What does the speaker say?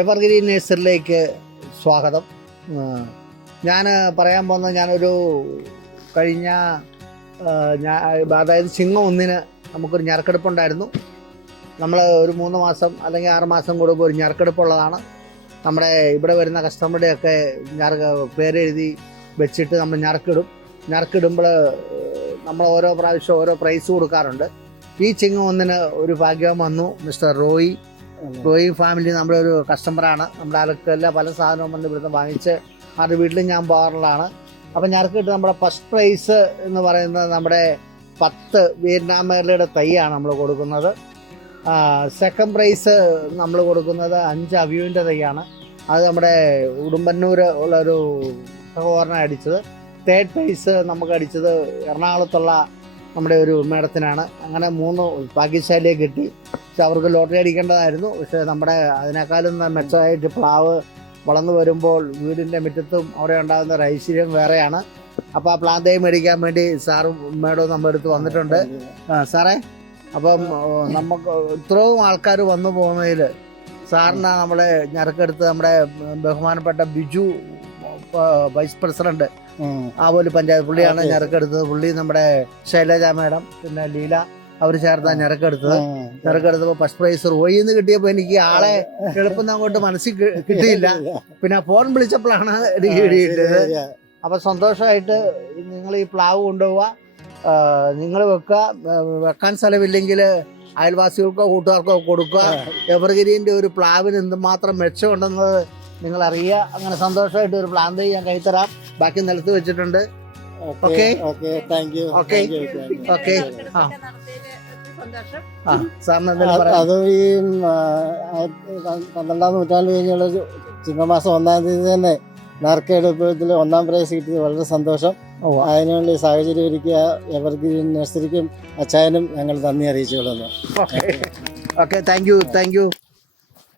Evergreen നേഴ്സറിയിലേക്ക് സ്വാഗതം. ഞാൻ പറയാൻ പോകുന്നത് ഞാനൊരു കഴിഞ്ഞ അതായത് ചിങ്ങം 1 നമുക്കൊരു ഞെരക്കെടുപ്പുണ്ടായിരുന്നു. നമ്മൾ ഒരു 3 മാസം അല്ലെങ്കിൽ 6 മാസം കൂടുമ്പോൾ ഒരു ഞെരക്കെടുപ്പുള്ളതാണ്. നമ്മുടെ ഇവിടെ വരുന്ന കസ്റ്റമറുടെയൊക്കെ പേരെഴുതി വെച്ചിട്ട് നമ്മൾ ഞെരക്കിടുമ്പോൾ നമ്മൾ ഓരോ പ്രാവശ്യം ഓരോ പ്രൈസ് കൊടുക്കാറുണ്ട്. ഈ ചിങ്ങം 1 ഒരു ഭാഗ്യം വന്നു. മിസ്റ്റർ റോയി ഫാമിലി നമ്മുടെ ഒരു കസ്റ്റമറാണ്. നമ്മുടെ ആൾക്കെല്ലാം പല സാധനവും വന്ന് ഇവിടുന്ന് വാങ്ങിച്ച് അവരുടെ വീട്ടിൽ ഞാൻ പോകാറുള്ളതാണ്. അപ്പം ഞെരക്കിട്ട് നമ്മുടെ ഫസ്റ്റ് പ്രൈസ് എന്ന് പറയുന്നത് നമ്മുടെ 10 വിയറ്റ്നാം മേർലയുടെ തൈയാണ് നമ്മൾ കൊടുക്കുന്നത്. സെക്കൻഡ് പ്രൈസ് നമ്മൾ കൊടുക്കുന്നത് 5 അവിയുവിൻ്റെ തൈയാണ്. അത് നമ്മുടെ ഉടുമ്പന്നൂർ ഉള്ളൊരു സഹോദരനാണ് അടിച്ചത്. തേർഡ് പ്രൈസ് നമുക്ക് അടിച്ചത് എറണാകുളത്തുള്ള നമ്മുടെ ഒരു മേഡത്തിനാണ്. അങ്ങനെ 3 ഭാഗ്യശാലിയെ കിട്ടി. പക്ഷെ അവർക്ക് ലോട്ടറി അടിക്കേണ്ടതായിരുന്നു. പക്ഷേ നമ്മുടെ അതിനേക്കാളും മെച്ചമായിട്ട് പ്ലാവ് വളർന്നു വരുമ്പോൾ വീടിൻ്റെ മുറ്റത്തും അവിടെ ഉണ്ടാകുന്ന ഒരു ഐശ്വര്യം വേറെയാണ്. അപ്പോൾ ആ പ്ലാൻ തൈ മേടിക്കാൻ വേണ്ടി സാറും മേഡവും നമ്മുടെ അടുത്ത് വന്നിട്ടുണ്ട്. സാറേ, അപ്പം നമുക്ക് ഇത്രയും ആൾക്കാർ വന്നു പോകുന്നതിൽ സാറിന് നമ്മളെ ഞെരക്കെടുത്ത് നമ്മുടെ ബഹുമാനപ്പെട്ട ബിജു വൈസ് പ്രസിഡന്റ് ആവോലി പഞ്ചായത്ത് പുള്ളിയാണ് ഞെരക്കെടുത്തത്. പുള്ളി നമ്മുടെ ശൈലജ മേഡം പിന്നെ ലീല അവർ ചേർത്താണ് ഞെരക്കെടുത്തപ്പോൾ ഫസ്റ്റ് പ്രൈസ് റോയിന്ന് കിട്ടിയപ്പോൾ എനിക്ക് ആളെ എളുപ്പം അങ്ങോട്ട് മനസ്സിൽ കിട്ടിയില്ല. പിന്നെ ഫോൺ വിളിച്ചപ്പോഴാണ് എനിക്ക് കിട്ടിയിട്ടത്. അപ്പം സന്തോഷമായിട്ട് നിങ്ങൾ ഈ പ്ലാവ് കൊണ്ടുപോവുക, നിങ്ങൾ വെക്കാൻ സ്ഥലമില്ലെങ്കിൽ അയൽവാസികൾക്കോ കൂട്ടുകാർക്കോ കൊടുക്കുക. എവർഗ്രീൻ്റെ ഒരു പ്ലാവിന് എന്തുമാത്രം മെച്ചമുണ്ടെന്നത് നിങ്ങൾ അറിയുക. അങ്ങനെ സന്തോഷമായിട്ട് ഒരു പ്ലാൻ തൈ ഞാൻ കൈത്തരാം. ബാക്കി നിലത്ത് വെച്ചിട്ടുണ്ട്. Okay okay okay. അത് ഈ 12-ാം നൂറ്റാണ്ട് കഴിഞ്ഞുള്ള ചിങ്ങമാസം 1-ാം തീയതി തന്നെ നറുക്കെടുപ്പത്തിൽ 1-ാം പ്രൈസ് കിട്ടിയത് വളരെ സന്തോഷം. അതിനുള്ള സാഹചര്യം ഒരുക്കിയ എവർഗ്രീൻ നഴ്സറിക്കും അച്ചായനും ഞങ്ങൾ നന്ദി അറിയിച്ചുകൊള്ളുന്നു. Okay, thank you.